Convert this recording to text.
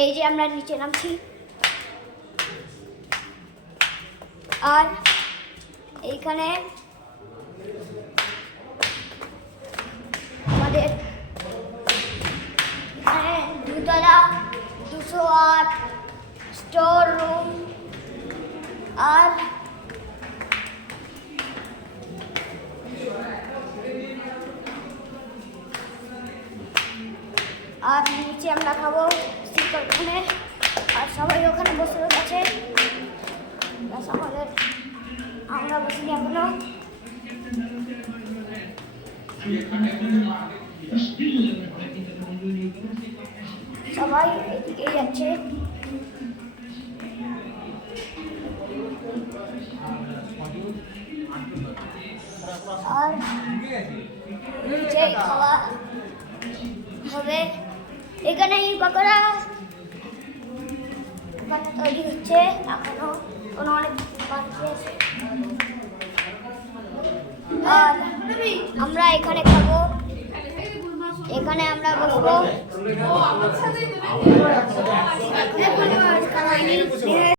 এই যে আমরা নিচে নামছি, আর এইখানে আমাদের এখানে দুতলা 208 স্টোর রুম, আর নিচে আমরা খাবো ওখানে, আর সবাই ওখানে বসে আছে। আমরা বসিনি এখনো। সবাই এদিকে যাচ্ছে, আর নিচে খাওয়া হবে। এখানে এই পাকোড়া তৈরি হচ্ছে, এখনো অনেক বাকি আছে। আর আমরা এখানে খাবো, এখানে আমরা বসবো।